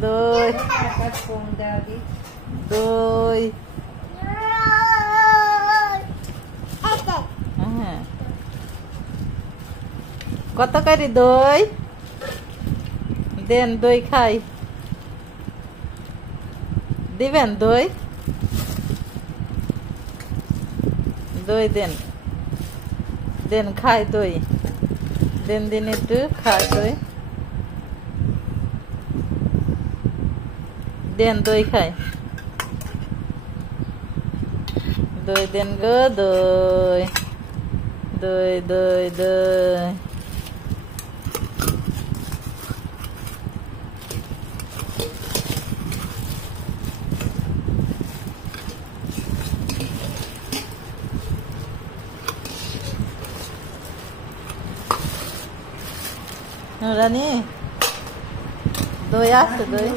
দই দই হ্যাঁ কত করে দই দেন দই খাই দিবেন দই দই দেন দেন খাই দই দেন দিন একটু খাই দই দেন দই খাই দই দেন গো দই দই দই দই রানী দই আছে দই